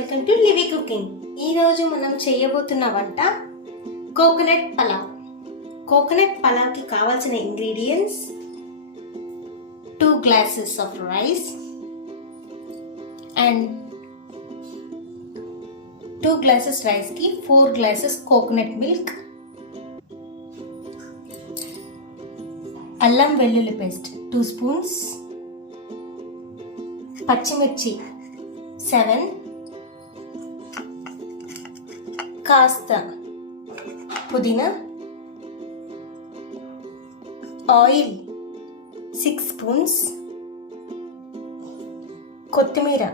Welcome to levy cooking. ఈరోజు మనం చేయబోతున్న వంట కోకోనట్ పలావ్. కోకోనట్ పలావ్కి కావాల్సిన ఇంగ్రీడియంట్స్ 2 glasses of rice and 2 glasses రైస్కి 4 glasses కోకోనట్ మిల్క్, అల్లం వెల్లుల్లి పేస్ట్ 2 spoons, పచ్చిమిర్చి 7, కాస్త పుదీనా, ఆయిల్ 6 spoons, కొత్తిమీర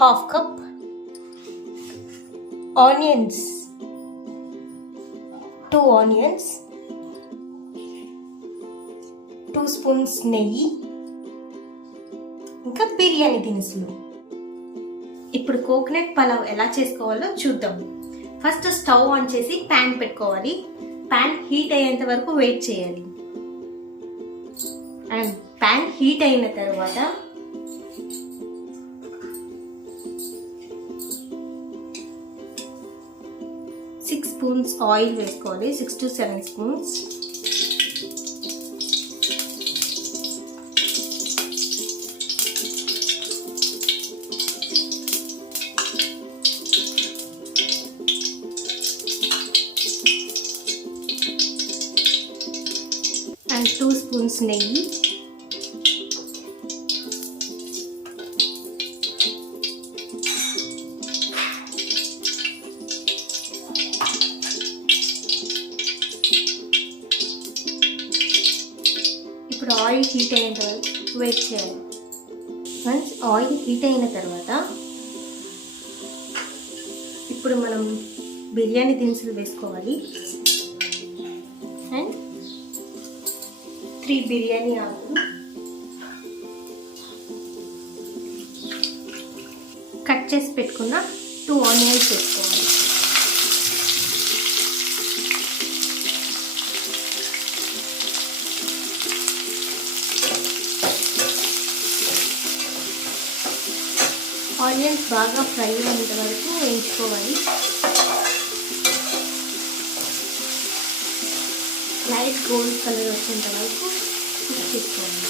1/2 cup, ఆనియన్స్ 2 onions, 2 spoons నెయ్యి, ఇంకా బిర్యానీ దినుసులు. ఇప్పుడు కోకోనట్ పలావ్ ఎలా చేసుకోవాలో చూద్దాం. ఫస్ట్ స్టవ్ ఆన్ చేసి ప్యాన్ పెట్టుకోవాలి. ప్యాన్ హీట్ అయ్యేంత వరకు వెయిట్ చేయాలి. అండ్ ప్యాన్ హీట్ అయిన తర్వాత సిక్స్ స్పూన్స్ ఆయిల్ వేసుకోవాలి. 6 to 7 spoons. అండ్ 2 spoons నెయ్యి, ఇప్పుడు ఆయిల్ హీట్ అయిన తర్వాత వెయిట్ చేయాలి. వన్స్ ఆయిల్ హీట్ అయిన తర్వాత ఇప్పుడు మనం బిర్యానీ దినుసులు వేసుకోవాలి. అండ్ 3 బిర్యానీ ఆకులు, కట్ చేసి పెట్టుకున్న 2 ఆనియన్స్ వేసుకోవాలి. ఆనియన్స్ బాగా ఫ్రై అయ్యేంత వరకు వేయించుకోవాలి. లైట్ గోల్డ్ కలర్ వచ్చేంత వరకు కుక్ చేసుకోవాలి.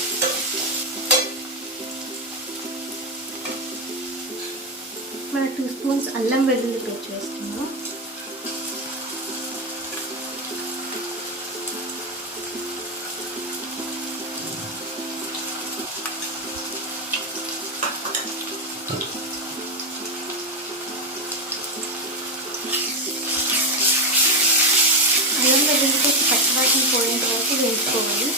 మన 2 spoons అల్లం వెల్లుల్లి పేస్ట్ వేస్తున్నాం. అల్లం వెల్లుల్లి పేస్ట్ పచ్చివాటిని పోయేంత వరకు వేయించుకోవాలి.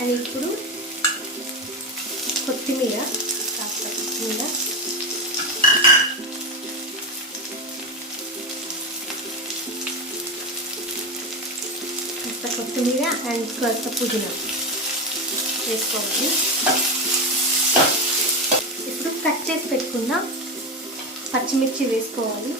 అండ్ ఇప్పుడు కొత్తిమీర, కాస్త కొత్తిమీర, అండ్ కాస్త పుదీనా వేసుకోవాలి. ఇప్పుడు కట్ చేసి పెట్టుకున్న పచ్చిమిర్చి వేసుకోవాలి.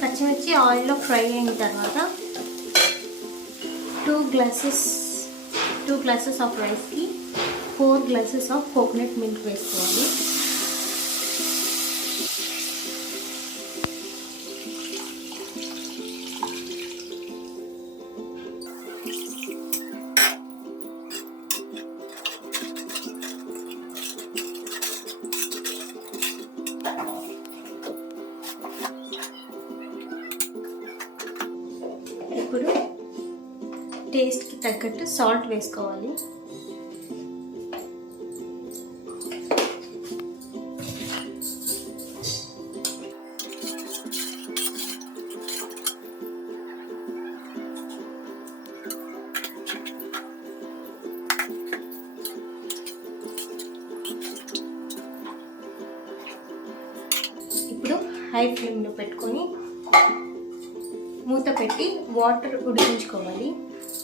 పచ్చిమిర్చి ఆయిల్లో ఫ్రై అయిన తర్వాత 2 glasses ఆఫ్ రైస్కి 4 glasses ఆఫ్ కోకోనట్ మిల్క్ వేసుకోవాలి. ఇప్పుడు టేస్ట్కి తగ్గట్టు సాల్ట్ వేసుకోవాలి. హై ఫ్లేమ్లో పెట్టుకొని మూత పెట్టి వాటర్ ఉడికించుకోవాలి.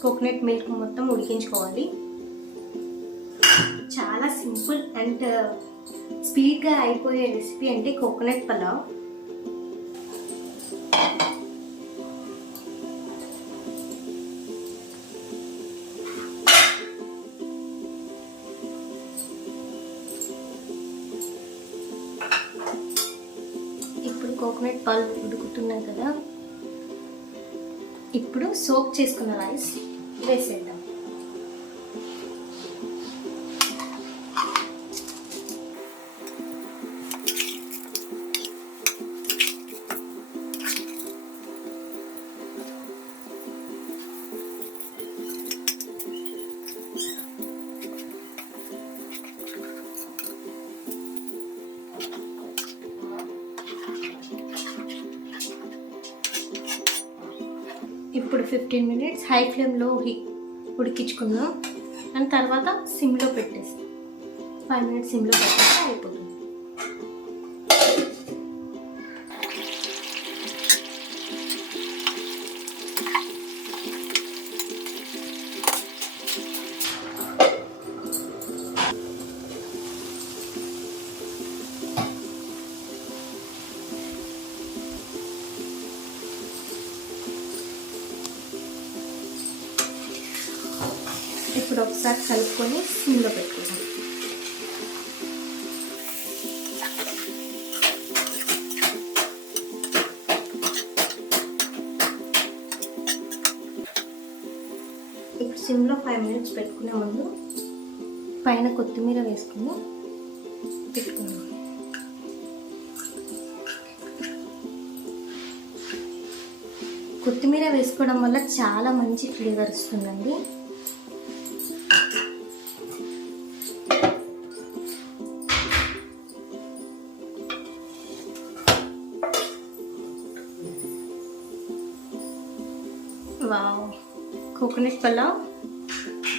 కోకోనట్ మిల్క్ మొత్తం ఉడికించుకోవాలి. చాలా సింపుల్ అండ్ స్పీడ్గా అయిపోయే రెసిపీ అంటే కోకోనట్ పలావ్. ఇప్పుడు కోకోనట్ పాలు ఉడుకుతున్నాయి కదా, ఇప్పుడు సోక్ చేసుకున్న రైస్ వేసేద్దాం. ఇప్పుడు 15 minutes హై ఫ్లేమ్లో ఉడికించుకుందాం. అండ్ తర్వాత సిమ్లో పెట్టేసి 5 minutes సిమ్లో పెట్టేస్తే అయిపోతుంది. ఇప్పుడు ఒకసారి కలుపుకొని సిమ్లో పెట్టుకుందాం. ఇప్పుడు సిమ్లో 5 minutes పెట్టుకునే ముందు పైన కొత్తిమీర వేసుకుని పెట్టుకుందాం. కొత్తిమీర వేసుకోవడం వల్ల చాలా మంచి ఫ్లేవర్ వస్తుందండి. వావ్, కోకోనట్ పలావ్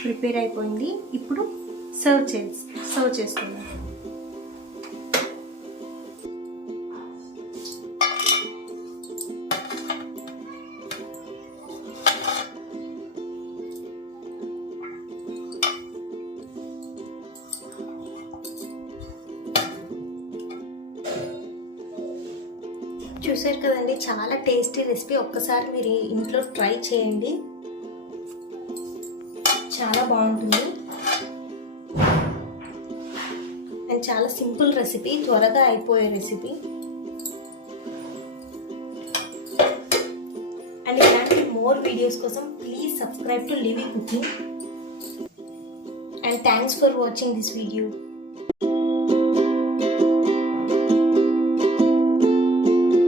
ప్రిపేర్ అయిపోయింది. ఇప్పుడు సర్వ్ చేసుకుందాం. చూసారు కదండి, చాలా టేస్టీ రెసిపీ. ఒక్కసారి మీరు ఇంట్లో ట్రై చేయండి, చాలా బాగుంటుంది. అండ్ చాలా సింపుల్ రెసిపీ, త్వరగా అయిపోయే రెసిపీ. అండ్ ఇలాంటి మోర్ వీడియోస్ కోసం please subscribe to levy cooking. And thanks for watching this video.